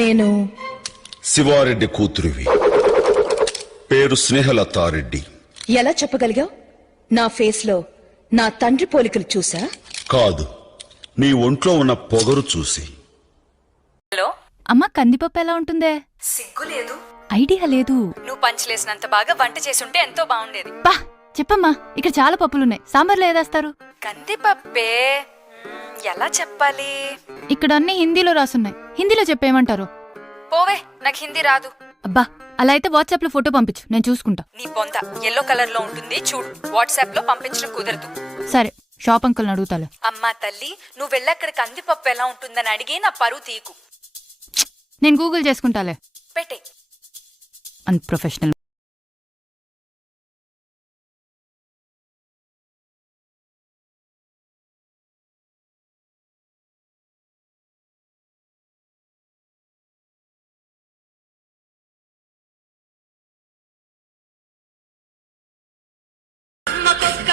నేను శివారెడ్డి కూతురివి. పేరు స్నేహలతారెడ్డి. ఎలా చెప్పగలిగావు? నా ఫేస్ లో నా తండ్రి పోలికలు చూసా? కాదు, నీ ఒంట్లో ఉన్న పొగరు చూసి. హలో అమ్మ, కందిపప్పు ఎలా ఉంటుందే? సిగ్గు లేదు, ఐడియా లేదు. నువ్వు పంచలేసినంత బాగా వంట చేసుంటే ఎంతో బాగుండేది. పా చెప్పమ్మా, ఇక్కడ చాలా పప్పులున్నాయి. సాంబార్లో ఏదేస్తారు? కందిపప్పే. ఎలా చెప్పాలి? ఇక్కడ అన్ని హిందీలో రాసున్నాయి. హిందీలో చెప్పేయమంటారు? పోవే, నాకు హిందీ రాదు. అబ్బా, అలా అయితే వాట్సాప్ లో ఫోటో పంపించు, నేను చూసుకుంటా. నీ బొంద ఎల్లో కలర్ లో ఉంటుంది చూడు. వాట్సాప్ లో పంపించడం కుదరదు. సరే, షాప్ అంకుల్ని అడుగుతాలే. అమ్మా తల్లి, నువ్వు వెళ్ళక్కడ కందిపప్పు ఎలా ఉంటుందని అడిగి నా పరువు తీకు. నేను గూగుల్ చేసుకుంటాలే. పెట్టే. అన్ప్రొఫెషనల్. అమ్మకొక్క